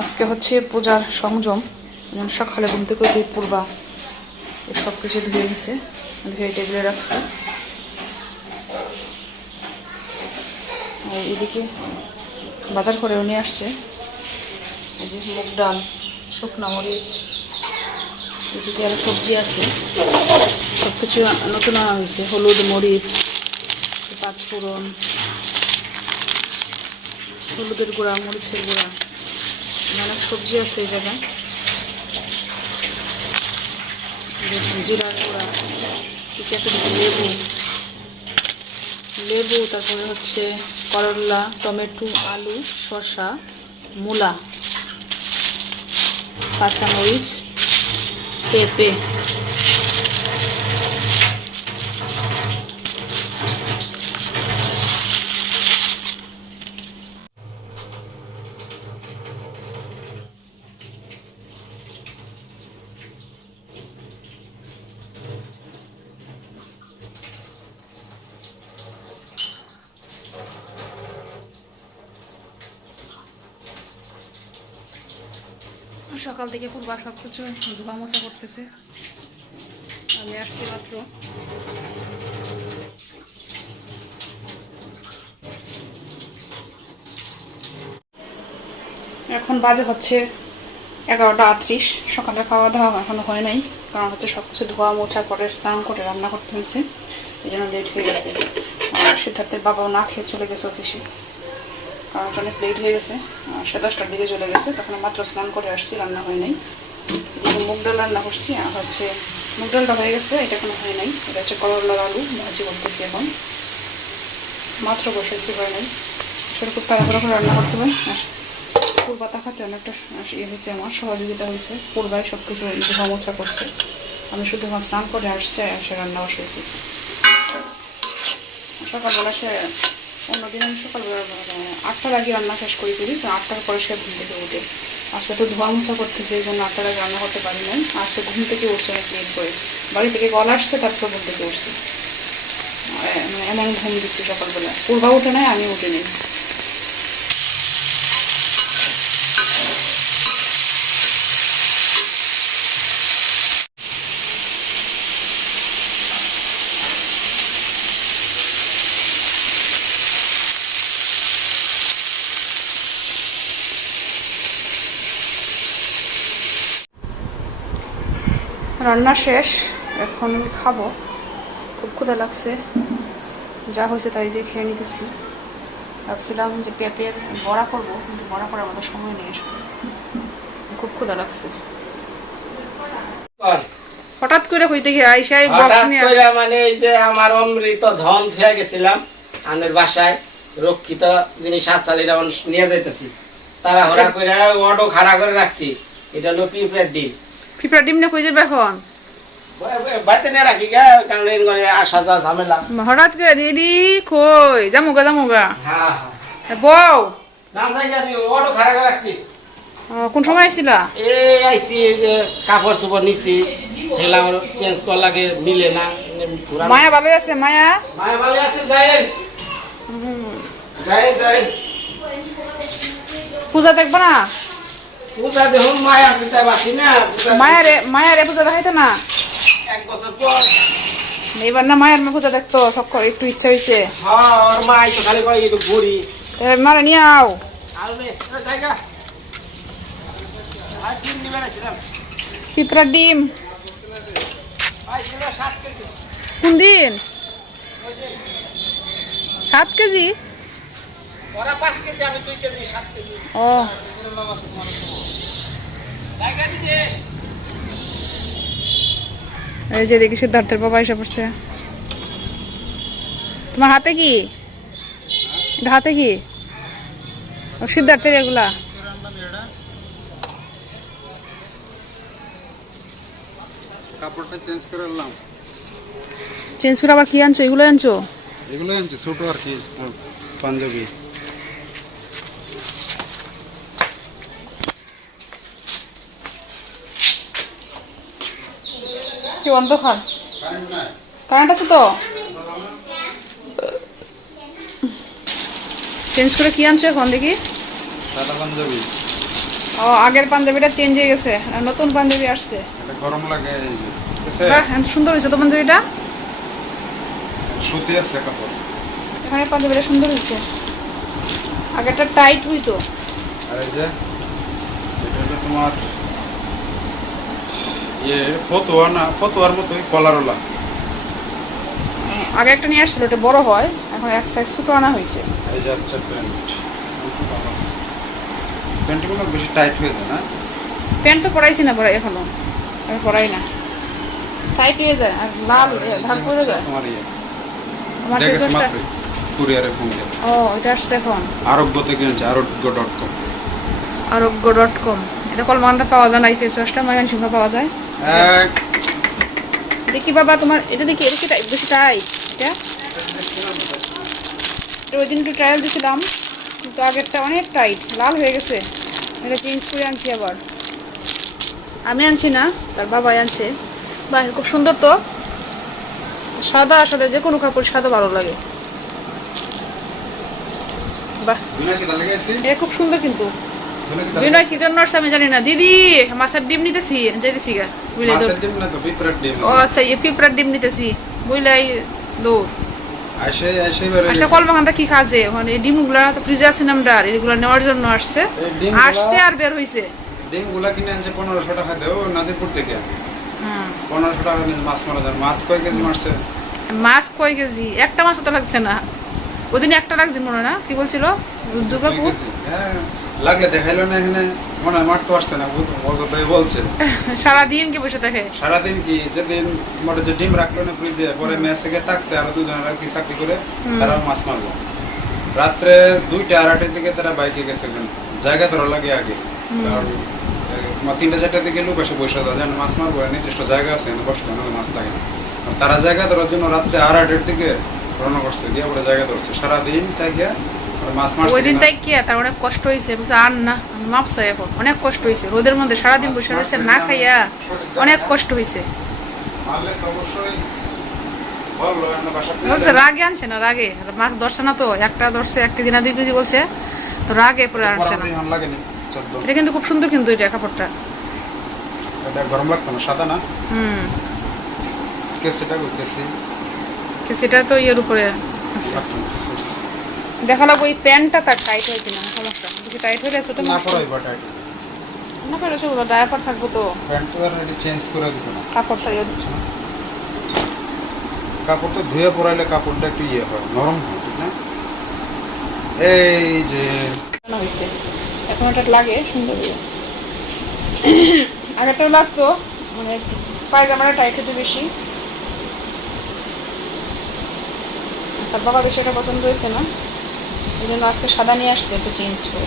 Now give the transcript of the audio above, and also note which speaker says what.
Speaker 1: আজকে হচ্ছে পূজার সংযম। যেমন সকালে ঘুম থেকে উঠে পূর্বা সব কিছু ধুয়ে গেছে ধুয়ে টেবিলে রাখছে। এদিকে বাজার করে নিয়ে আসছে। এই যে মুগ ডাল, শুকনা মরিচ, এদিকে আরও সবজি আছে। সব কিছু নতুন আনা হয়েছে, হলুদ মরিচ, পাঁচফোড়ন, হলুদের গুঁড়া, মরিচের গুঁড়া। অনেক সবজি আছে এই জায়গায়। ঠিক আছে লেবু। লেবু, তারপরে হচ্ছে করলা, টমেটো, আলু, শসা, মূলা, কাঁচামরিচ, পেঁপে। সকাল থেকে পূর্বা সব কিছু ধোয়া মোছা করতেছে। আমি আসছি মাত্র। এখন বাজে হচ্ছে এগারোটা আটত্রিশ। সকালে খাওয়া দাওয়া এখনও হয় নাই, কারণ হচ্ছে সব কিছু ধোয়া মোছা করে স্নান করে রান্না করতে হয়েছে। এই জন্য লেট হয়ে গেছে। সিদ্ধার্থের বাবাও না খেয়ে চলে গেছে অফিসে কারণ অনেক লেট হয়ে গেছে। সে দশটার দিকে চলে গেছে। তখন মাত্র স্নান করে আসছি রান্না হয় নাই। এদিকে মুগ ডাল রান্না করছি আর হচ্ছে মুগ ডালটা হয়ে গেছে, এটা এখনও হয় নাই। এটা হচ্ছে করলার আলু, ভাজি করতেছি এখন। মাত্র বসেছি হয় নাই। সেটা খুব তাড়াহুড়ো করে রান্না করতে হয়। আর পূর্বা তাকাতে অনেকটা ইয়ে হয়েছে আমার, সহযোগিতা হয়েছে। পূর্বায় সব কিছু মোছা করছে। আমি শুধু আমার স্নান করে আসছে এসে রান্না বসেছি সকালবেলা সে অন্যদিন আমি সকালবেলা আটটার আগে রান্না শেষ করে দিই তো আটটার পরে সে ঘুম থেকে উঠে। আজকে তো ধোয়া মোছা করতে যে জন্য আটটার আগে রান্না করতে পারি নাই, আজকে ঘুম থেকে উঠছে অনেক লেট করে। বাড়ি থেকে কল আসছে, তারপর ঘুম থেকে উঠছে। মানে এমন ঘুম দিচ্ছি সকালবেলা। পূর্বা উঠে নাই, আমি উঠে নেই। রান্না শেষ এখন আমি খাব। খুব ক্ষুধা লাগছে। যা হয়েছে তাই দিয়ে খেয়ে নিতেছি। ভাবছিলাম যে পেঁপের বড়া করব কিন্তু বড়া করার মতো সময় নেই আসলে। খুব ক্ষুধা লাগছে। হঠাৎ করে হইতে গিয়ে আইসাই বক্স নিয়ে
Speaker 2: মানে এই যে আমার অমৃত ধন থেকে গেছিলাম আমাদের বাসায় রক্ষিত জিনিস সাতচালির এমন নিয়ে যাইতেছি। তারা হরা কইরা অটো খাড়া করে রাখছি। এটা হলো পিঁপড়ের ডিম।
Speaker 1: ফিফরা ডিম না কই যাবে এখন?
Speaker 2: বাড়িতে নিয়ে রাখি গা কারণ আসা যাওয়া ঝামেলা।
Speaker 1: হঠাৎ করে দিদি কই? জামুগা জামুগা
Speaker 2: হ্যাঁ হ্যাঁ।
Speaker 1: বউ।
Speaker 2: না গা অটো রাখছি।
Speaker 1: কোন সময় আইছিলা?
Speaker 2: এই আইসি যে কাপড় চোপড় নিছি। চেঞ্জ করা লাগে মিলে না
Speaker 1: মায়া ভালো আছে মায়া?
Speaker 2: মায়া ভালো আছে যাই যাই যাই
Speaker 1: পূজা দেখব না?
Speaker 2: পূজা দেখুন মায়া আছে তাই বাসি না পূজা
Speaker 1: মায়ারে মায়ারে পূজা দেখাইতো না?
Speaker 2: এক বছর পর।
Speaker 1: এবার না মায়ের মেয়ে পূজা দেখতো সব একটু ইচ্ছা হয়েছে
Speaker 2: হ্যাঁ ওর মা তো খালি কয় একটু ঘুরি।
Speaker 1: তাহলে মারে নিয়ে আও। পিঁপড়ার ডিম। কোন দিন? সাত কেজি
Speaker 2: ওরা পাঁচ কেজি আমি দুই কেজি সাত কেজি
Speaker 1: ও। এই যে দেখি সিদ্ধার্থের বাবা এসে পড়ছে। তোমার হাতে কি? এটা হাতে কি? ও সিদ্ধার্থের এগুলা।
Speaker 3: কাপড়টা চেঞ্জ করে নিলাম
Speaker 1: চেঞ্জ করে আবার কি আনছো? এগুলো আনছো?
Speaker 3: এগুলো আনছি ছোট আর কি পাঞ্জাবি।
Speaker 1: কি অন্ধকার কারেন্ট আছে তো? চেঞ্জ করে কি আনছো এখন দেখি?
Speaker 3: পাঞ্জাবি।
Speaker 1: ও আগের পাঞ্জাবিটা চেঞ্জ হয়ে গেছে আর নতুন পাঞ্জাবি আসছে।
Speaker 3: গরম লাগে
Speaker 1: সুন্দর হয়েছে তো পাঞ্জাবিটা?
Speaker 3: সুতি আছে কাপড়।
Speaker 1: এখানে পাঞ্জাবিটা সুন্দর হয়েছে। আগেরটা টাইট হইতো।
Speaker 3: আর এই যে এটা তোমার ইয়ে ফতুয়া না ফতুয়ার মতোই কলারওয়ালা
Speaker 1: আগে একটা নিয়ে আসছিল ওটা বড় হয় এখন এক সাইজ ছোটো আনা হয়েছে
Speaker 3: এই যে হচ্ছে প্যান্ট। প্যান্টগুলো বেশি টাইট হয়ে যায় না?
Speaker 1: প্যান্ট তো পরাইছি না পরাই এখনও। আমি পরাই না। টাইট হয়ে যায় আর লাল এ, করে যায়।
Speaker 3: তোমার ইয়ে।
Speaker 1: আমার
Speaker 3: দেখেছি কুরিয়ারে ফোন
Speaker 1: ও এটা আসছে এখন।
Speaker 3: আরোগ্য থেকে আরোগ্য ডট কম
Speaker 1: আরোগ্য ডট কম এটা কলমান্তা পাওয়া যায় না এই ফেস ওয়াশটা ময়মনসিংহ পাওয়া যায়। দেখি বাবা তোমার এটা দেখি এটা কি টাইট বেশি টাইট এটা? এটা ওই দিন একটু ট্রায়াল দিছিলাম কিন্তু আগেরটা অনেক টাইট লাল হয়ে গেছে। এটা চেঞ্জ করে আনছি আবার। আমি আনছি না তার বাবাই আনছে। বাহ খুব সুন্দর তো। সাদা আসলে যে কোনো কাপড় সাদা ভালো লাগে। বাহ। এটা খুব সুন্দর কিন্তু। বিনয় কি জন্য আসছে আমি জানি না। দিদি মাছের ডিম নিতেছি যাইতেছি গা বুঝলে তো
Speaker 3: মাছের ডিম না তো বিপরীত ডিম।
Speaker 1: ও আচ্ছা এই পিঁপড়ার ডিম নিতেছি বুঝলাই দৌড়। কি এই ডিমগুলা তো ফ্রিজে আছে নামডার এগুলো নেওয়ার জন্য আসছে। আসছে আর বের হইছে।
Speaker 3: ডিম কিনে আনছে পনেরোশো টাকা দেও নাজিরপুর থেকে। পনেরোশো টাকা মাছ মারা যায়। মাছ কয় কেজি মারছে?
Speaker 1: মাছ কয় কেজি? একটা মাছ তো লাগছে না। ওদিন একটা লাগছে মনে হয় না? কি বলছিল? দুর্গাপুর
Speaker 3: হ্যাঁ। লাগলে দেখাইলো না এখানে? মনে হয় মারতে পারছে না অযথাই বলছে।
Speaker 1: সারাদিন কি বসে থাকে?
Speaker 3: সারাদিন কি যেদিন মোটে যে ডিম রাখল না ফ্রিজে পরে মেসে গিয়ে থাকছে আর দুজনেরা কি চাকরি করে তারা মাছ মারলো। রাত্রে দুইটা আড়াইটার দিকে তারা বাইকে গেছে। জায়গা ধরা লাগে আগে। কারণ তিনটা চারটার দিকে লোক এসে বসে যায় যেন মাছ মারবো নির্দিষ্ট জায়গা আছে বসলে নাহলে মাছ লাগে না। তারা জায়গা ধরার জন্য রাত্রে আড়াইটার দিকে রওনা করছে দিয়ে পরে জায়গা ধরছে। সারাদিন থাকে
Speaker 1: ওই দিন তাই কি তার অনেক কষ্ট হয়েছে আর না আমি মাপছে এখন। অনেক কষ্ট হয়েছে রোদের মধ্যে সারাদিন বসে রয়েছে না খাইয়া অনেক কষ্ট হয়েছে। বলছে রাগে আনছে না রাগে? মাছ ধরছে না তো একটা ধরছে এক কেজি না দুই কেজি বলছে তো রাগে পরে আনছে না। এটা কিন্তু খুব সুন্দর কিন্তু এটা কাপড়টা।
Speaker 3: গরম লাগতো না সাদা না?
Speaker 1: হুম।
Speaker 3: কেসিটা কেসি।
Speaker 1: সেটা তো ইয়ের উপরে আছে।
Speaker 3: source।
Speaker 1: দেখা লাগবো এই প্যান্টটা তার টাইট হয় কিনা সমস্যা যদি টাইট হয়ে যায় ছোটো
Speaker 3: না পরাই বাটা এটা
Speaker 1: না পারে সেগুলো ডায়াপার থাকব তো।
Speaker 3: প্যান্ট তো আর এটা চেঞ্জ করে দিত না।
Speaker 1: কাপড়টা ইয়ে। দিচ্ছে না
Speaker 3: কাপড় তো ধুয়ে পরাইলে কাপড়টা একটু ইয়ে হয় নরম হয় ঠিক না? এই যে।
Speaker 1: হয়েছে। এখন এটা লাগে সুন্দর আগেরটাও লাগতো মানে পায়জামাটা টাইট হতে বেশি। তার বাবা বেশি এটা পছন্দ হয়েছে না। এই জন্য আজকে সাদা নিয়ে আসছে একটু চেঞ্জ করে।